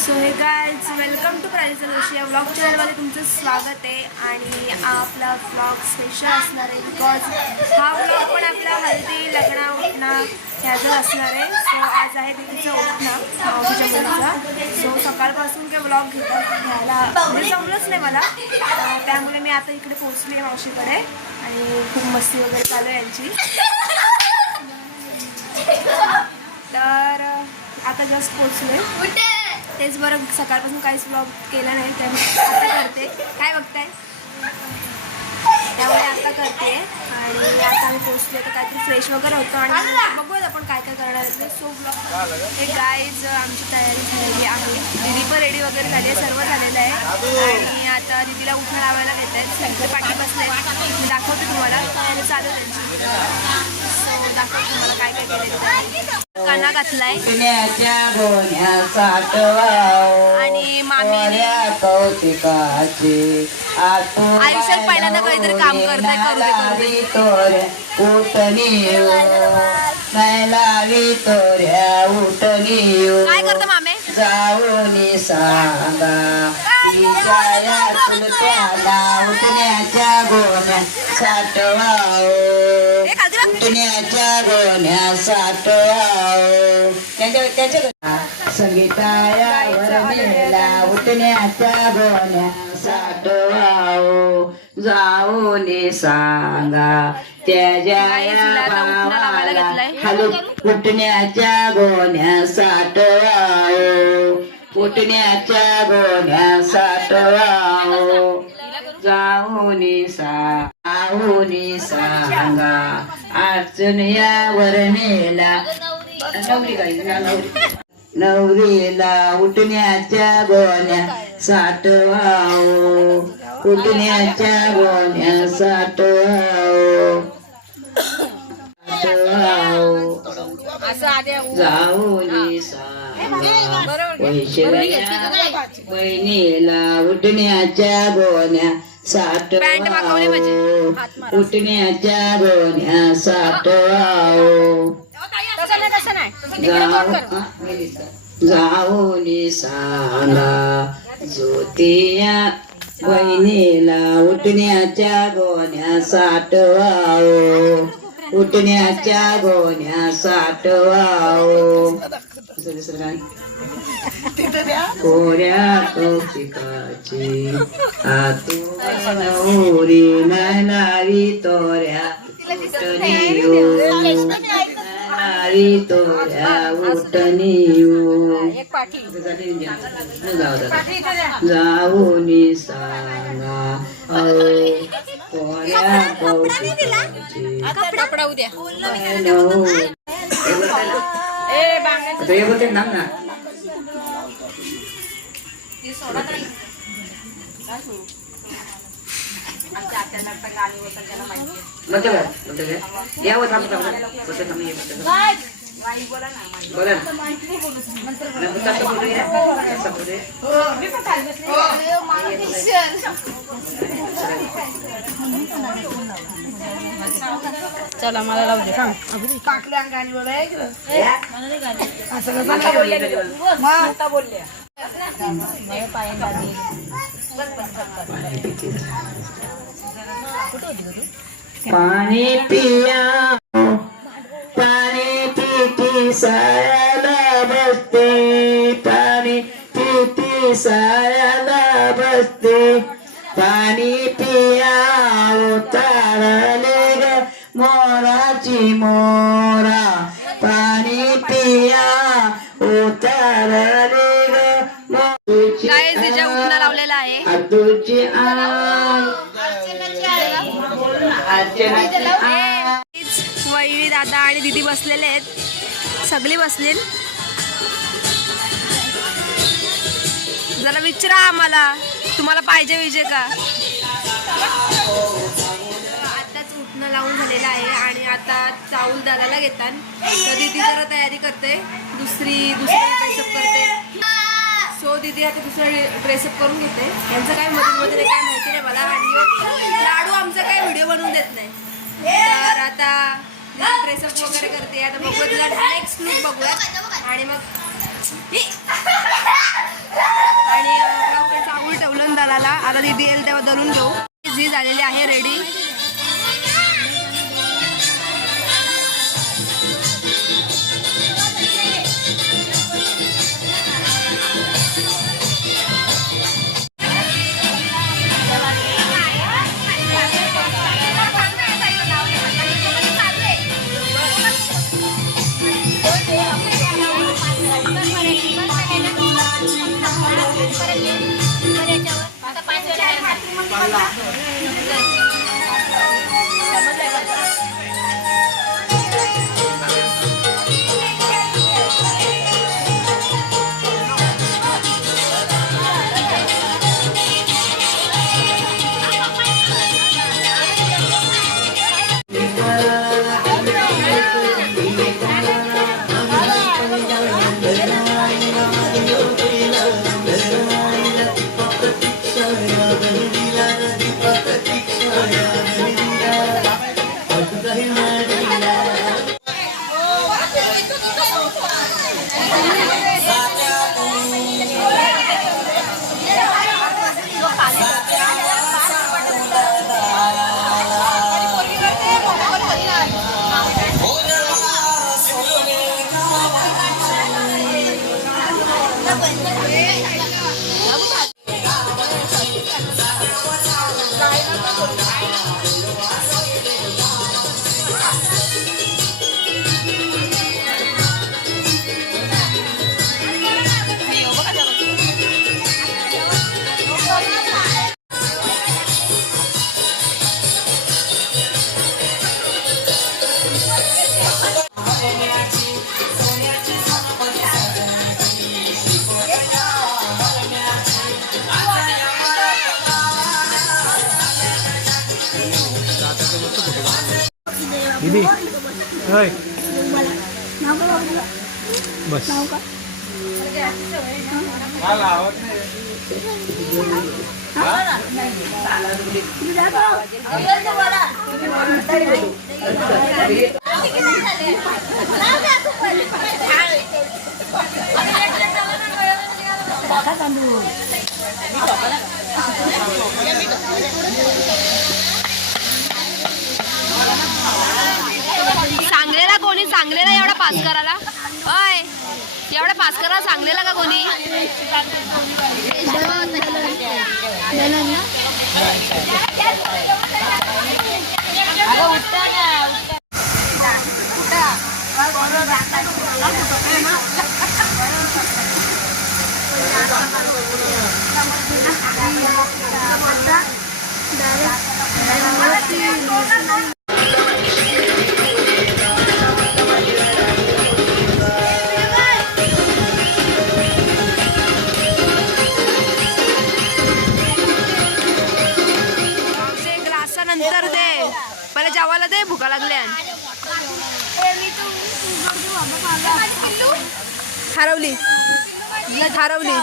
So hey guys welcome to Price Joshi या vlog चॅनलमध्ये तुमचं स्वागत आहे. आणि आपला व्लॉग स्पेशल असणार आहे बिकॉज हा व्लॉग पण आपला हल्दी लग्न उठणं ह्याचं असणार आहे. सो आज आहे दीदीचं उठणं मावशीच्या मुलीचा. सो सकाळपासून ते व्लॉग घ्यायला म्हणजे जमलंच नाही मला, त्यामुळे मी आता इकडे पोहोचली आहे मावशीकडे आणि खूप मस्ती वगैरे चालू आहे यांची. तर आता जस्ट पोहोचले तेच बरं, सकाळपासून काहीच व्लॉग केला नाही त्यामुळे आता करते. काय बघताय त्यामुळे आता करते. आणि आता आम्ही पोहोचले तर काहीतरी फ्रेश वगैरे होतो आणि बघूया आपण काय काय करणार आहे. सो ब्लॉग हे गाईज आमची तयारी झालेली आहे. दीदी पण रेडी वगैरे झाली आहे, सर्व झालेलं आहे. आणि आता दीदीला उठणं लावायला घेत आहेत. सगळे पाठी बसले, मी दाखवते तुम्हाला तयारी चालू त्यांची. सो दाखवते तुम्हाला काय काय केलं. काना घातलाय आणि मामी आयुष्यात पहिल्यांदा काहीतरी काम करताय. काय करतो मामे जाऊनी सांगा उठण्याच्या गोण्या साठवाओ, उठण्याच्या गोण्या साठवाओ. संगीतायावर मेला उठण्याच्या गोण्या साठवाओ, जाऊनी सांगा त्याच्या भावाला हलू उठण्याच्या गोण्या साठवाओ, उठण्याच्या गोण्या साठवाओ, जाऊनी सांगा अडचण यावर मेला नवरीला उठण्याच्या गोण्या साठवाओ, उठण्याच्या गोण्या साठवाओ, जाऊनी सांगा बहिणीला उठण्याच्या गोण्या साठवाओ, उठण्याच्या गोण्या साठवाओ, जाऊनी सांगा ज्योतिया बहिणीला उठण्याच्या गोण्या साठवाओ, उठण्याच्या गोण्या साठवाओ. कोऱ्या कौशिकाची आतुरी नारी तोऱ्या नारी तोऱ्या उठणीयू, जाऊनी सांगा कोऱ्या कौशिकाची ना चला मला लावू दे. काकल्या गाणी बोलले पाणी पिया पाणी पिती सायाला बसते, पाणी पिती सायाला बसते, पाणी पिया उतारले ग मोराची मोरा, पाणी पिया उतारले ग काय तिच्या उठणं लावलेला आहे. तुझी वहिनी दादा आणि दीदी बसलेले आहेत, सगळी बसली. जरा विचारा आम्हाला तुम्हाला पाहिजे विजे का. आताच उठणं लावून झालेलं आहे आणि आता चाऊल दादाला घेतात. तर दीदी जरा तयारी करते, दुसरी ड्रेसअप करते. सो दीदी आता दुसरा ड्रेसअप करून घेते. यांचं काय मध्ये काय माहिती नाही मला. आणि लाडू आमचा काय व्हिडिओ बनवून देत नाही. तर आता ड्रेसअप वगैरे करते. आता बघूया तुला नेक्स्ट लुक बघूया आणि मग आता दीदी येईल तेव्हा दळून घेऊ. जी झालेली आहे रेडी. दीदी होय बस सांगलेला कोणी? सांगलेला एवढा पास करायला? ओय एवढा पास करायला सांगलेला का कोणी? नंतर दे, पहिले जेवायला दे, भुका लागल्या. हरवली हरवली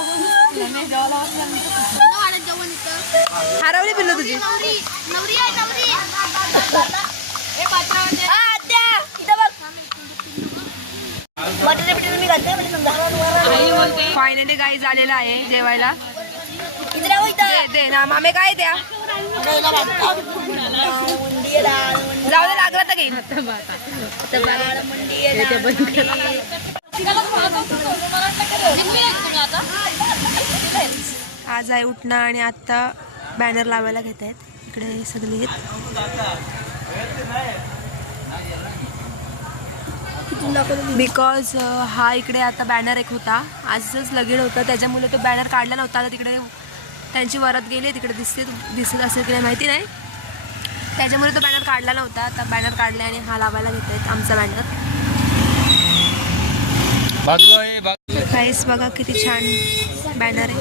हरवली पिल्लू तुझी. फायनली गाई झालेला आहे जेवायला. दे ना मामे काय द्या. जाऊ दे लागला तर घेईन. आज आहे उठणं आणि आता बॅनर लावायला घेत आहेत इकडे सगळे. बिकॉज हा इकडे आता बॅनर एक होता, आजच लगीड होतं त्याच्यामुळे तो बॅनर काढला नव्हता. आता तिकडे त्यांची वरात गेली, तिकडे दिसत असेल की नाही माहिती नाही, त्याच्यामुळे तो बॅनर काढला नव्हता. आता बॅनर काढला आणि हा लावायला घेत आहेत आमचा बॅनर. काहीच बघा किती छान बॅनर आहे.